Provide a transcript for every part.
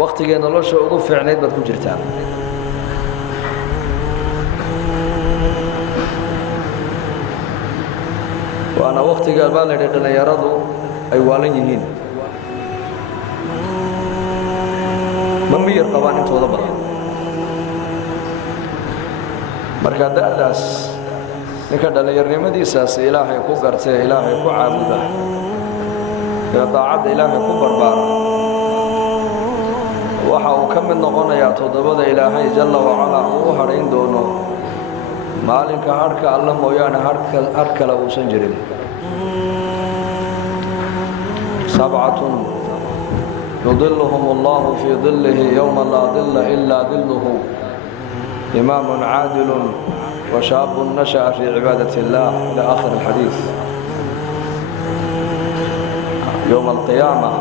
waqtigeena nolosha ugu fiicneed baad ku jirtaa waana waqtiga baa la dhalinyaradu ay waalan yihiin ma miyir qabaan intooda badan marka da'daas ninka dhalinyarnimadiisaas ilaahay ku gartay ilaahay ku caabuda ee daacadda ilaahay ku barbaara waxa uu ka mid noqonayaa toddobada ilaahay jalla wacala uu u hadhayn doono maalinka harka alla mooyaane har kale uusan jirin sabcatun yudilluhum allahu fii dillihi yowma laa dilla ilaa dilluhu imaamun caadilun wa shaabun nasha'a fii cibaadati illaah ila aakhir alxadiid yowma alqiyaama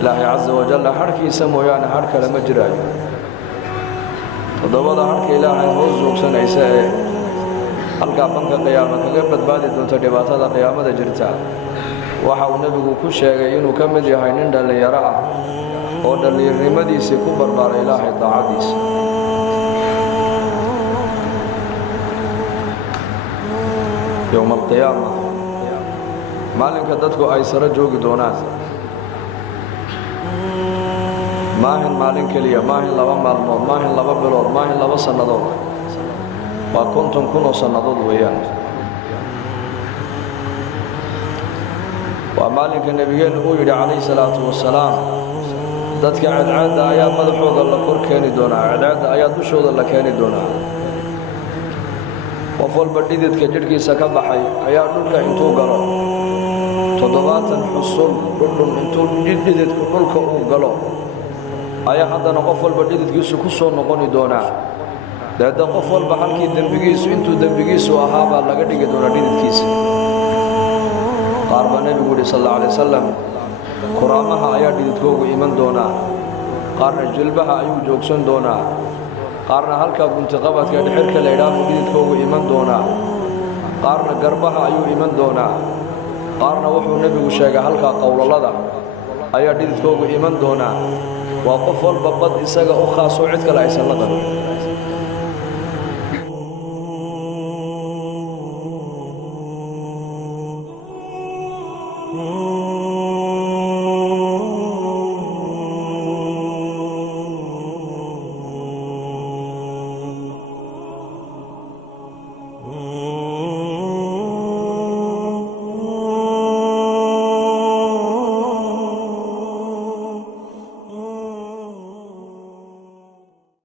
ilaahay caza wajalla harkiisa mooyaane har kale ma jiraayo toddobada harka ilaahay hoos joogsanaysa ee halkaa banka qiyaama kaga badbaadi doonta dhibaatada qiyaamada jirta waxa uu nebigu ku sheegay inuu ka mid yahay nin dhallinyaro ah oo dhallinyarnimadiisii ku barbaaray ilaahay daacadiisa yowma alqiyaama maalinka dadku ay saro joogi doonaan maahin maalin keliya maahin laba maalmood maahin laba bilood maahin laba sannadood waa 50,000 oo sannadood weeyaan waa maalinka nebigeennu uu yidhi calayhi salaatu wasalaam dadka cadcaadda ayaa madaxooda la kor keeni doonaa cadcaadda ayaa dushooda la keeni doonaa qof walba dhididka jidhkiisa ka baxay ayaa dhulka intuu galo 70 xusul dhudhun intuu dhididku dhulka uu galo ayaa haddana qof walba dhididkiisu ku soo noqoni doonaa daada qof walba halkii dembigiisu intuu dembigiisu ahaabaa laga dhigi doonaa dhididkiisa qaar baa nebigu yidhi sal alla alay wasalam kuraamaha ayaa dhididkoogu iman doonaa qaarna jilbaha ayuu joogsan doonaa qaarna halkaa guntiqabadka dhexirka la idhaahuu dhididkoogu iman doonaa qaarna garbaha ayuu iman doonaa qaarna wuxuu nebigu sheegay halkaa qowlalada ayaa dhididkoogu iman doonaa waa qof walba bad isaga u khaasoo cid kale aysan la qabin